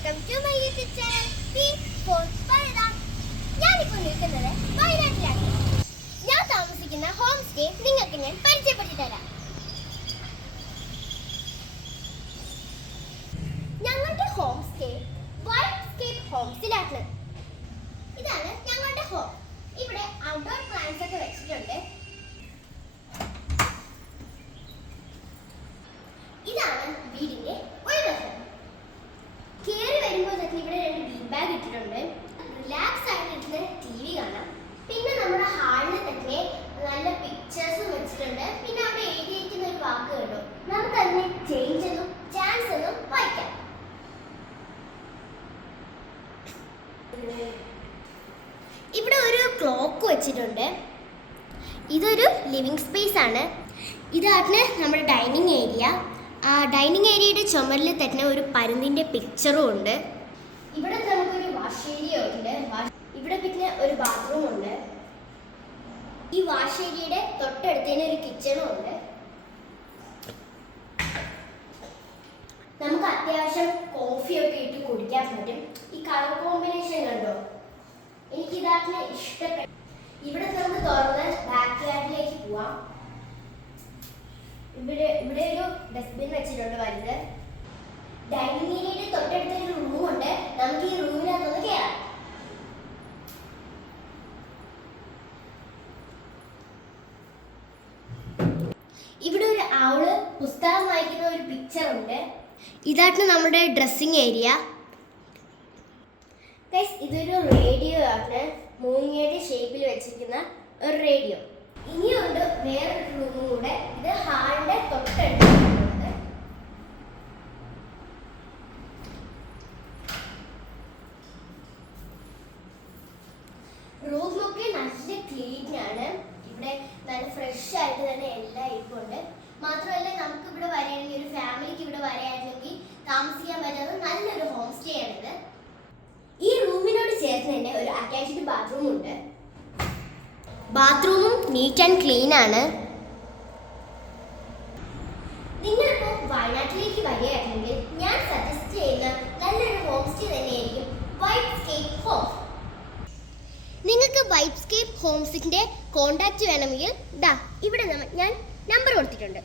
Welcome to my YouTube channel P for പരദ ഞാനിപ്പോൾ നിൽക്കുന്നത് വയനാട്ടിലാണ്. ഞാൻ താമസിക്കുന്ന ഹോം സ്റ്റേ നിങ്ങൾക്ക് ഞാൻ പരിചയപ്പെടുത്തി തരാം ഞങ്ങളുടെ ഹോം സ്റ്റേ വൈറ്റ് സ്കേപ്പ് ഹോംസിലാണ് ഇതാണ് ഞങ്ങളുടെ ഹോം ഇവിടെ ഔട്ട്ഡോർ പ്ലാന്റ്സ് ഒക്കെ വെച്ചിട്ടുണ്ട്. ഇവിടെ ഒരു ക്ലോക്ക് വെച്ചിട്ടുണ്ട്. ഇതൊരു ലിവിങ് സ്പേസ് ആണ്. ഇതാണ് നമ്മുടെ ഡൈനിങ് ഏരിയ. ആ ഡൈനിങ് ഏരിയയുടെ ചുമരിൽ തന്നെ ഒരു പരുന്തിന്റെ പിക്ചറും ഉണ്ട്. ഇവിടെ നമുക്കൊരു വാഷ് ഏരിയ ഉണ്ട്. ഇവിടെ പിന്നെ ഒരു ബാത്റൂം ഉണ്ട്. ഈ വാഷ് ഏരിയയുടെ തൊട്ടടുത്ത് തന്നെ ഒരു കിച്ചണും ഉണ്ട്. നമുക്ക് അത്യാവശ്യം കുടിക്കാൻ പറ്റും. ഈ കളർ കോമ്പിനേഷൻ കണ്ടോ? എനിക്ക് ഇതാക്കിന് ഇഷ്ടപ്പെട്ടു ഇവിടെ നമുക്ക് തുറന്ന് ബാക്ക് യാർഡിലേക്ക് പോവാം. ഇവിടെ ഇവിടെ ഒരു ഡസ്റ്റ്ബിൻ വെച്ചിട്ടുണ്ട് വലുത്. ഡൈനിങ് ഏരിയയുടെ തൊട്ടടുത്ത ഒരു റൂമുണ്ട് നമുക്ക് ഈ റൂമിനകത്തൊന്ന് കയറാം ഇവിടെ ഒരു ആൾ പുസ്തകം വായിക്കുന്ന ഒരു പിക്ചർ ഉണ്ട്. ഇതായിട്ട് നമ്മുടെ ഡ്രസ്സിങ് ഏരിയ ഗൈസ് ഇതൊരു റേഡിയോ ആണ്. മൂങ്ങയുടെ ഷേപ്പിൽ വെച്ചിരിക്കുന്ന ഒരു റേഡിയോ ഇനിയുണ്ട് വേറൊരു റൂമും കൂടെ. ഇത് ഹാളിന്റെ തൊട്ടടുത്തുള്ളത്. റൂമൊക്കെ നല്ല ക്ലീൻ ആണ്. ഇവിടെ നല്ല ഫ്രഷ് ആയിട്ട് തന്നെ എല്ലാം ഇരിപ്പുണ്ട്. മാത്രമല്ല നമുക്ക് ഇവിടെ വരികയാണെങ്കിൽ ഒരു ഫാമിലിക്ക് ഇവിടെ വരികയാണെങ്കിൽ താമസിക്കാൻ പറ്റുന്ന നല്ലൊരു ഹോം സ്റ്റേ ആണിത്. തന്നെ ഒരു അറ്റാച്ച്ഡ് ബാത്റൂം ഉണ്ട്. ബാത്റൂമും നീറ്റ് ആൻഡ് ക്ലീൻ ആണ്. നിങ്ങളിപ്പോൾ വയനാട്ടിലേക്ക് വരികയാണെങ്കിൽ ഞാൻ സജസ്റ്റ് ചെയ്യുന്ന നല്ലൊരു ഹോം സ്റ്റേ തന്നെയായിരിക്കും വൈറ്റ് സ്കേപ്പ് ഹോം നിങ്ങൾക്ക് വൈറ്റ് സ്കേപ്പ് ഹോംസിന്റെ കോണ്ടാക്ട് വേണമെങ്കിൽ ദാ ഇവിടെ ഞാൻ നമ്പർ കൊടുത്തിട്ടുണ്ട്.